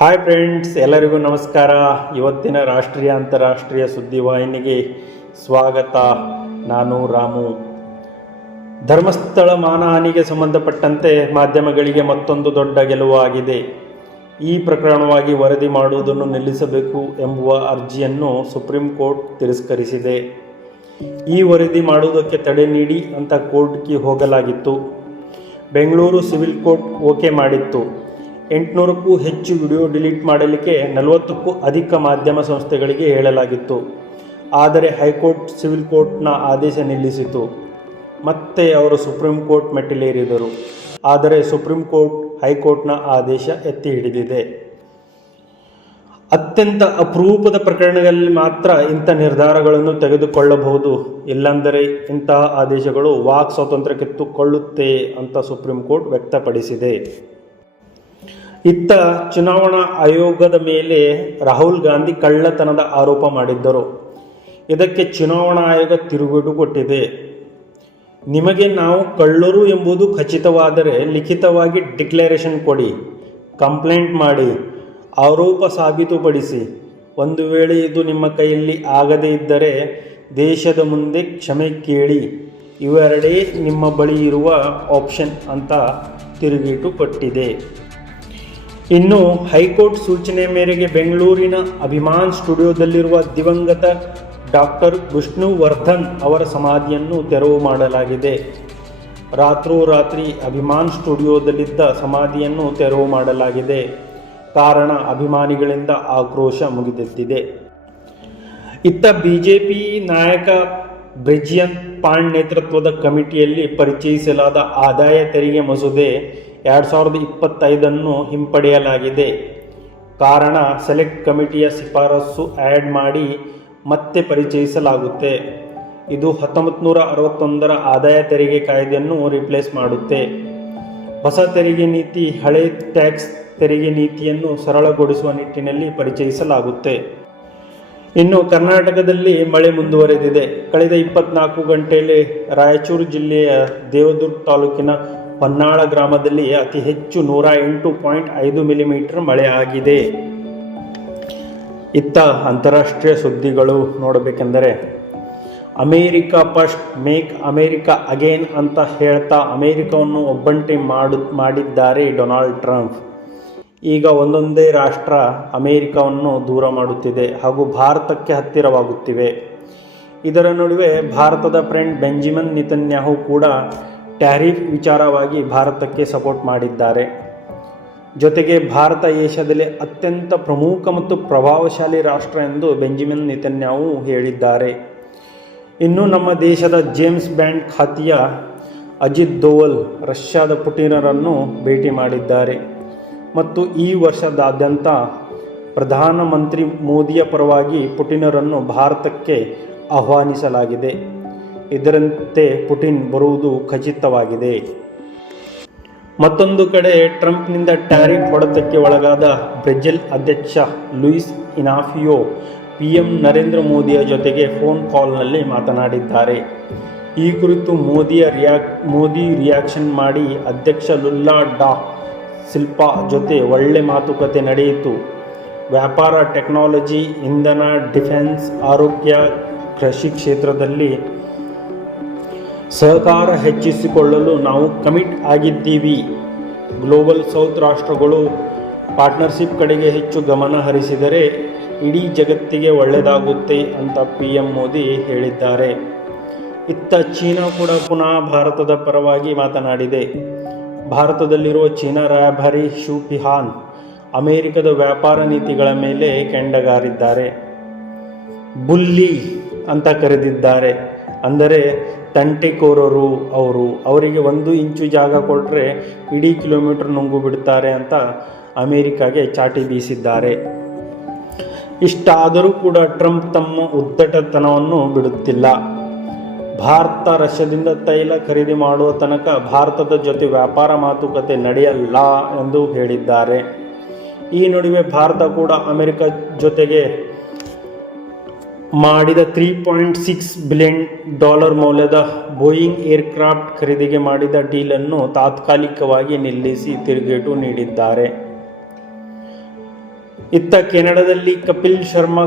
Hi friends ಎಲ್ಲರಿಗೂ ನಮಸ್ಕಾರ. ಇವತ್ತಿನ ರಾಷ್ಟ್ರೀಯ ಅಂತಾರಾಷ್ಟ್ರೀಯ ಸುದ್ದಿವಾಹಿನಿಗೆ ಸ್ವಾಗತ. ನಾನು ರಾಮು. ಧರ್ಮಸ್ಥಳ ಮಾನಹಾನಿಗೆ ಸಂಬಂಧಪಟ್ಟಂತೆ ಮಾಧ್ಯಮಗಳಿಗೆ ಮತ್ತೊಂದು ದೊಡ್ಡ ಗೆಲುವು ಆಗಿದೆ. ಈ ಪ್ರಕರಣವಾಗಿ ವರದಿ ಮಾಡುವುದನ್ನು ನಿಲ್ಲಿಸಬೇಕು ಎಂಬುವ ಅರ್ಜಿಯನ್ನು ಸುಪ್ರೀಂ ಕೋರ್ಟ್ ತಿರಸ್ಕರಿಸಿದೆ. ಈ ವರದಿ ಮಾಡುವುದಕ್ಕೆ ತಡೆ ನೀಡಿ ಅಂತ ಕೋರ್ಟ್ಗೆ ಹೋಗಲಾಗಿತ್ತು. ಬೆಂಗಳೂರು ಸಿವಿಲ್ ಕೋರ್ಟ್ ಓಕೆ ಮಾಡಿತ್ತು. ಎಂಟುನೂರಕ್ಕೂ ಹೆಚ್ಚು ವಿಡಿಯೋ ಡಿಲೀಟ್ ಮಾಡಲಿಕ್ಕೆ ನಲವತ್ತಕ್ಕೂ ಅಧಿಕ ಮಾಧ್ಯಮ ಸಂಸ್ಥೆಗಳಿಗೆ ಹೇಳಲಾಗಿತ್ತು. ಆದರೆ ಹೈಕೋರ್ಟ್, ಸಿವಿಲ್ ಕೋರ್ಟ್ನ ಆದೇಶ ನಿಲ್ಲಿಸಿತು. ಮತ್ತೆ ಅವರು ಸುಪ್ರೀಂ ಕೋರ್ಟ್ ಮೆಟ್ಟಿಲೇರಿದರು. ಆದರೆ ಸುಪ್ರೀಂ ಕೋರ್ಟ್, ಹೈಕೋರ್ಟ್ನ ಆದೇಶ ಎತ್ತಿ ಹಿಡಿದಿದೆ. ಅತ್ಯಂತ ಅಪರೂಪದ ಪ್ರಕರಣಗಳಲ್ಲಿ ಮಾತ್ರ ಇಂಥ ನಿರ್ಧಾರಗಳನ್ನು ತೆಗೆದುಕೊಳ್ಳಬಹುದು. ಇಲ್ಲಂದರೆ ಇಂತಹ ಆದೇಶಗಳು ವಾಕ್ ಸ್ವಾತಂತ್ರ್ಯ ಕಿತ್ತುಕೊಳ್ಳುತ್ತೆ ಅಂತ ಸುಪ್ರೀಂ ಕೋರ್ಟ್ ವ್ಯಕ್ತಪಡಿಸಿದೆ. ಇತ್ತ ಚುನಾವಣಾ ಆಯೋಗದ ಮೇಲೆ ರಾಹುಲ್ ಗಾಂಧಿ ಕಳ್ಳತನದ ಆರೋಪ ಮಾಡಿದ್ದರು. ಇದಕ್ಕೆ ಚುನಾವಣಾ ಆಯೋಗ ತಿರುಗೇಟು ಕೊಟ್ಟಿದೆ. ನಿಮಗೆ ನಾವು ಕಳ್ಳರು ಎಂಬುದು ಖಚಿತವಾದರೆ ಲಿಖಿತವಾಗಿ ಡಿಕ್ಲರೇಷನ್ ಕೊಡಿ, ಕಂಪ್ಲೇಂಟ್ ಮಾಡಿ, ಆರೋಪ ಸಾಬೀತುಪಡಿಸಿ. ಒಂದು ವೇಳೆ ಇದು ನಿಮ್ಮ ಕೈಯಲ್ಲಿ ಆಗದೇ ಇದ್ದರೆ ದೇಶದ ಮುಂದೆ ಕ್ಷಮೆ ಕೇಳಿ. ಇವೆರಡೇ ನಿಮ್ಮ ಬಳಿ ಇರುವ ಆಪ್ಷನ್ ಅಂತ ತಿರುಗೇಟು ಕೊಟ್ಟಿದೆ. ಇನ್ನು ಹೈಕೋರ್ಟ್ ಸೂಚನೆ ಮೇರೆಗೆ ಬೆಂಗಳೂರಿನ ಅಭಿಮಾನ್ ಸ್ಟುಡಿಯೋದಲ್ಲಿರುವ ದಿವಂಗತ ಡಾಕ್ಟರ್ ವಿಷ್ಣುವರ್ಧನ್ ಅವರ ಸಮಾಧಿಯನ್ನು ತೆರವು ಮಾಡಲಾಗಿದೆ. ರಾತ್ರೋರಾತ್ರಿ ಅಭಿಮಾನ್ ಸ್ಟುಡಿಯೋದಲ್ಲಿದ್ದ ಸಮಾಧಿಯನ್ನು ತೆರವು ಮಾಡಲಾಗಿದೆ. ಕಾರಣ ಅಭಿಮಾನಿಗಳಿಂದ ಆಕ್ರೋಶ ಮುಗಿದೆದ್ದಿದೆ ಇತ್ತ ಬಿಜೆಪಿ ನಾಯಕ ಬ್ರಿಜಿಯನ್ ಪಾಂಡ್ ನೇತೃತ್ವದ ಕಮಿಟಿಯಲ್ಲಿ ಪರಿಚಯಿಸಲಾದ ಆದಾಯ ತೆರಿಗೆ ಮಸೂದೆ ಎರಡು ಸಾವಿರದ ಇಪ್ಪತ್ತೈದನ್ನು ಹಿಂಪಡೆಯಲಾಗಿದೆ. ಕಾರಣ, ಸೆಲೆಕ್ಟ್ ಕಮಿಟಿಯ ಶಿಫಾರಸು ಆ್ಯಡ್ ಮಾಡಿ ಮತ್ತೆ ಪರಿಚಯಿಸಲಾಗುತ್ತೆ. ಇದು ಹತ್ತೊಂಬತ್ತು ನೂರ ಅರವತ್ತೊಂದರ ಆದಾಯ ತೆರಿಗೆ ಕಾಯ್ದೆಯನ್ನು ರಿಪ್ಲೇಸ್ ಮಾಡುತ್ತೆ. ಹೊಸ ತೆರಿಗೆ ನೀತಿ, ಹಳೆ ಟ್ಯಾಕ್ಸ್ ತೆರಿಗೆ ನೀತಿಯನ್ನು ಸರಳಗೊಳಿಸುವ ನಿಟ್ಟಿನಲ್ಲಿ ಪರಿಚಯಿಸಲಾಗುತ್ತೆ. ಇನ್ನು ಕರ್ನಾಟಕದಲ್ಲಿ ಮಳೆ ಮುಂದುವರೆದಿದೆ. ಕಳೆದ ಇಪ್ಪತ್ನಾಲ್ಕು ಗಂಟೆಯಲ್ಲಿ ರಾಯಚೂರು ಜಿಲ್ಲೆಯ ದೇವದುರ್ಗ ತಾಲೂಕಿನ ಹೊನ್ನಾಳ ಗ್ರಾಮದಲ್ಲಿ ಅತಿ ಹೆಚ್ಚು ನೂರ ಎಂಟು ಪಾಯಿಂಟ್ ಐದು ಮಿಲಿಮೀಟರ್ ಮಳೆ ಆಗಿದೆ. ಇತ್ತ ಅಂತಾರಾಷ್ಟ್ರೀಯ ಸುದ್ದಿಗಳು ನೋಡಬೇಕೆಂದರೆ, America first make America again ಅಂತ ಹೇಳ್ತಾ ಅಮೇರಿಕವನ್ನು ಒಬ್ಬಂಟಿ ಮಾಡು, ಮಾಡಿದ್ದಾರೆ ಡೊನಾಲ್ಡ್ ಟ್ರಂಪ್. ಈಗ ಒಂದೊಂದೇ ರಾಷ್ಟ್ರ ಅಮೇರಿಕವನ್ನು ದೂರ ಮಾಡುತ್ತಿದೆ ಹಾಗೂ ಭಾರತಕ್ಕೆ ಹತ್ತಿರವಾಗುತ್ತಿವೆ. ಇದರ ನಡುವೆ ಭಾರತದ ಫ್ರೆಂಡ್ ಬೆಂಜಿಮನ್ ನಿತನ್ಯಾಹು ಕೂಡ ಟ್ಯಾರಿಫ್ ವಿಚಾರವಾಗಿ ಭಾರತಕ್ಕೆ ಸಪೋರ್ಟ್ ಮಾಡಿದ್ದಾರೆ. ಜೊತೆಗೆ ಭಾರತ ಏಷ್ಯಾದಲ್ಲಿ ಅತ್ಯಂತ ಪ್ರಮುಖ ಮತ್ತು ಪ್ರಭಾವಶಾಲಿ ರಾಷ್ಟ್ರ ಎಂದು ಬೆಂಜಮಿನ್ ನೇತನ್ಯಾವು ಹೇಳಿದ್ದಾರೆ. ಇನ್ನು ನಮ್ಮ ದೇಶದ ಜೇಮ್ಸ್ ಬ್ಯಾಂಡ್ ಖಾತಿಯ ಅಜಿತ್ ದೋವಲ್, ರಷ್ಯಾದ ಪುಟಿನರನ್ನು ಭೇಟಿ ಮಾಡಿದ್ದಾರೆ. ಮತ್ತು ಈ ವರ್ಷದಾದ್ಯಂತ ಪ್ರಧಾನಮಂತ್ರಿ ಮೋದಿಯ ಪರವಾಗಿ ಪುಟಿನರನ್ನು ಭಾರತಕ್ಕೆ ಆಹ್ವಾನಿಸಲಾಗಿದೆ. ಇದರಂತೆ ಪುಟಿನ್ ಬರುವುದು ಖಚಿತವಾಗಿದೆ. ಮತ್ತೊಂದು ಕಡೆ ಟ್ರಂಪ್ನಿಂದ ಟ್ಯಾರಿಫ್ ಹೊಡೆತಕ್ಕೆ ಒಳಗಾದ ಬ್ರೆಜಿಲ್ ಅಧ್ಯಕ್ಷ ಲೂಯಿಸ್ ಇನಾಫಿಯೋ ಪಿ ನರೇಂದ್ರ ಮೋದಿಯ ಜೊತೆಗೆ ಫೋನ್ ಕಾಲ್ನಲ್ಲಿ ಮಾತನಾಡಿದ್ದಾರೆ. ಈ ಕುರಿತು ಮೋದಿಯ ರಿಯಾಕ್, ಮೋದಿ ರಿಯಾಕ್ಷನ್ ಮಾಡಿ ಅಧ್ಯಕ್ಷ ಲುಲ್ಲಾ ಡಾ ಶಿಲ್ಪಾ ಜೊತೆ ಒಳ್ಳೆ ಮಾತುಕತೆ ನಡೆಯಿತು. ವ್ಯಾಪಾರ, ಟೆಕ್ನಾಲಜಿ, ಇಂಧನ, ಡಿಫೆನ್ಸ್, ಆರೋಗ್ಯ, ಕೃಷಿ ಕ್ಷೇತ್ರದಲ್ಲಿ ಸಹಕಾರ ಹೆಚ್ಚಿಸಿಕೊಳ್ಳಲು ನಾವು ಕಮಿಟ್ ಆಗಿದ್ದೀವಿ. ಗ್ಲೋಬಲ್ ಸೌತ್ ರಾಷ್ಟ್ರಗಳು ಪಾರ್ಟ್ನರ್ಶಿಪ್ ಕಡೆಗೆ ಹೆಚ್ಚು ಗಮನ ಹರಿಸಿದರೆ ಇಡೀ ಜಗತ್ತಿಗೆ ಒಳ್ಳೆಯದಾಗುತ್ತೆ ಅಂತ ಪಿ ಎಂ ಮೋದಿ ಹೇಳಿದ್ದಾರೆ. ಇತ್ತ ಚೀನಾ ಕೂಡ ಪುನಃ ಭಾರತದ ಪರವಾಗಿ ಮಾತನಾಡಿದೆ. ಭಾರತದಲ್ಲಿರುವ ಚೀನಾ ರಾಯಭಾರಿ ಶೂ ಪಿಹಾನ್ ಅಮೆರಿಕದ ವ್ಯಾಪಾರ ನೀತಿಗಳ ಮೇಲೆ ಕೆಂಡಗಾರಿದ್ದಾರೆ. ಬುಲ್ಲಿ ಅಂತ ಕರೆದಿದ್ದಾರೆ. ಅಂದರೆ ತಂಟೆಕೋರರು ಅವರು ಅವರಿಗೆ ಒಂದು ಇಂಚು ಜಾಗ ಕೊಟ್ಟರೆ ಇಡೀ ಕಿಲೋಮೀಟ್ರ್ ನುಂಗು ಬಿಡ್ತಾರೆ ಅಂತ ಅಮೇರಿಕಾಗೆ ಚಾಟಿ ಬೀಸಿದ್ದಾರೆ. ಇಷ್ಟಾದರೂ ಕೂಡ ಟ್ರಂಪ್ ತಮ್ಮ ಉದ್ದಟತನವನ್ನು ಬಿಡುತ್ತಿಲ್ಲ. ಭಾರತ ರಷ್ಯಾದಿಂದ ತೈಲ ಖರೀದಿ ಮಾಡುವ ತನಕ ಭಾರತದ ಜೊತೆ ವ್ಯಾಪಾರ ಮಾತುಕತೆ ನಡೆಯಲ್ಲ ಎಂದು ಹೇಳಿದ್ದಾರೆ. ಈ ನಡುವೆ ಭಾರತ ಕೂಡ ಅಮೆರಿಕ ಜೊತೆಗೆ ಮಾಡಿದ three point six billion dollar ಮೌಲ್ಯದ ಬೋಯಿಂಗ್ ಏರ್ಕ್ರಾಫ್ಟ್ ಖರೀದಿಗೆ ಮಾಡಿದ ಡೀಲನ್ನು ತಾತ್ಕಾಲಿಕವಾಗಿ ನಿಲ್ಲಿಸಿ ತಿರುಗೇಟು ನೀಡಿದ್ದಾರೆ. ಇತ್ತ ಕೆನಡಾದಲ್ಲಿ ಕಪಿಲ್ ಶರ್ಮಾ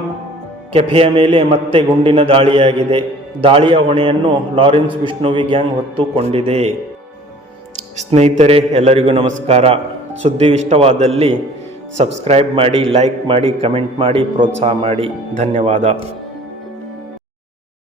ಕೆಫೆಯ ಮೇಲೆ ಮತ್ತೆ ಗುಂಡಿನ ದಾಳಿಯಾಗಿದೆ. ದಾಳಿಯ ಹೊಣೆಯನ್ನು ಲಾರೆನ್ಸ್ ವಿಷ್ಣುವಿ ಗ್ಯಾಂಗ್ ಹೊತ್ತುಕೊಂಡಿದೆ. ಸ್ನೇಹಿತರೆ, ಎಲ್ಲರಿಗೂ ನಮಸ್ಕಾರ. ಸುದ್ದಿ ಇಷ್ಟವಾದಲ್ಲಿ ಸಬ್ಸ್ಕ್ರೈಬ್ ಮಾಡಿ, ಲೈಕ್ ಮಾಡಿ, ಕಮೆಂಟ್ ಮಾಡಿ, ಪ್ರೋತ್ಸಾಹ ಮಾಡಿ. ಧನ್ಯವಾದ.